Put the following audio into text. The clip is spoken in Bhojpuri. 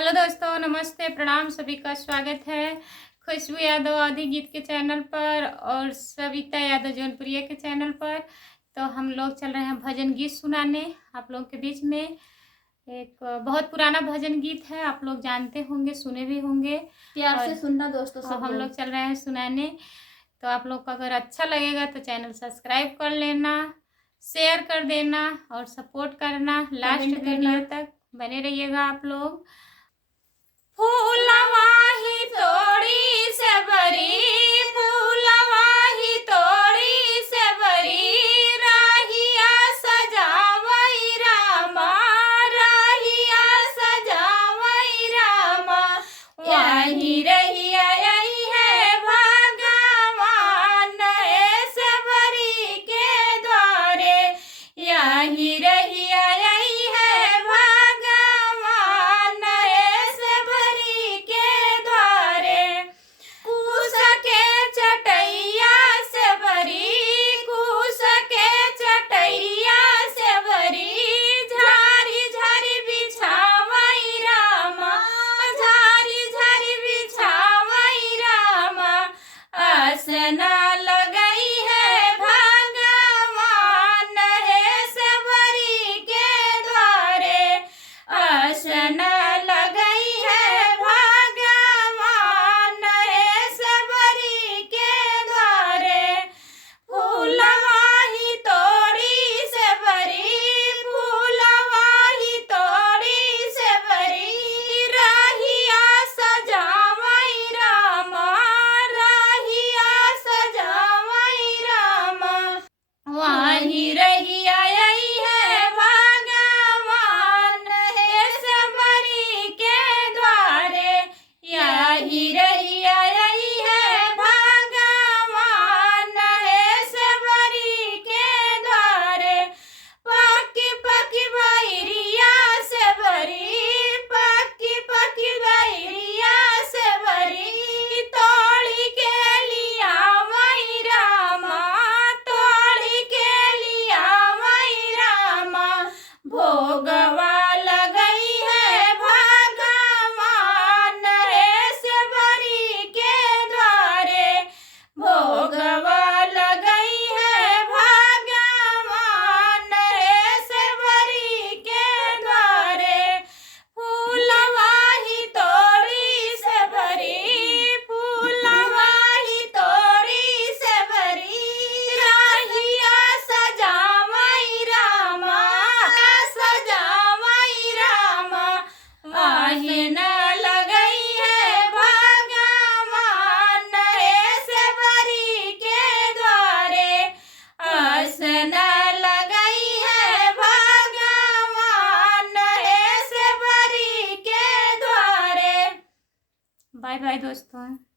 हेलो दोस्तों, नमस्ते, प्रणाम। सभी का स्वागत है खुशबू यादव आदि गीत के चैनल पर और सविता यादव जौनपुरिया के चैनल पर। तो हम लोग चल रहे हैं भजन गीत सुनाने आप लोगों के बीच में। एक बहुत पुराना भजन गीत है, आप लोग जानते होंगे, सुने भी होंगे। प्यार से सुनना दोस्तों सब हम लोग चल रहे हैं सुनाने। तो आप लोग को अगर अच्छा लगेगा तो चैनल सब्सक्राइब कर लेना, शेयर कर देना और सपोर्ट करना। लास्ट वीडियो तक बने रहिएगा आप लोग। फूलवाही तोड़ी से बरी, फूलवाही तोड़ी से बरी, राहिया सजावई रामा, राहिया सजावई रामा। वाही रहिया आई है भगवान से बरी के द्वारे, यही रहिया आई है भगवान से बरी के द्वारे। कूस के चटैया से बरी, कूस के चटैया से बरी, झारी झारी बिछावई रामा, झारी झारी बिछावई रामा। आसना लगई है भगवान से बरी के द्वारे, आसना लगई है भगवान से बरी के द्वारे। फूलवाही तोड़ी से बरी, फूलवाही तोड़ी से बरी, राहिया सजावई रामा, राहिया सजावई रामा। वाही रहिया आई है भगवान से बरी के द्वारे, यही रहिया आई है भगवान से बरी के द्वारे। पक्की पक्की बैरिया से बरी, पक्की पक्की बैरिया से बरी, तोड़ी के लिया वही रामा, तोड़ी के लिया वही रामा। भोगवा लगई है भगवान से बरी के द्वारे, भोगवा लगई है भगवान से बरी के द्वारे। फूलवाही तोड़ी से बरी, फूलवाही तोड़ी से बरी, राहिया सजावई रामा, सजावई रामा। वाहिन लगई है भगवान से बरी के द्वारे, आसना लगई है भगवान से बरी के द्वारे। बाय बाय दोस्तों।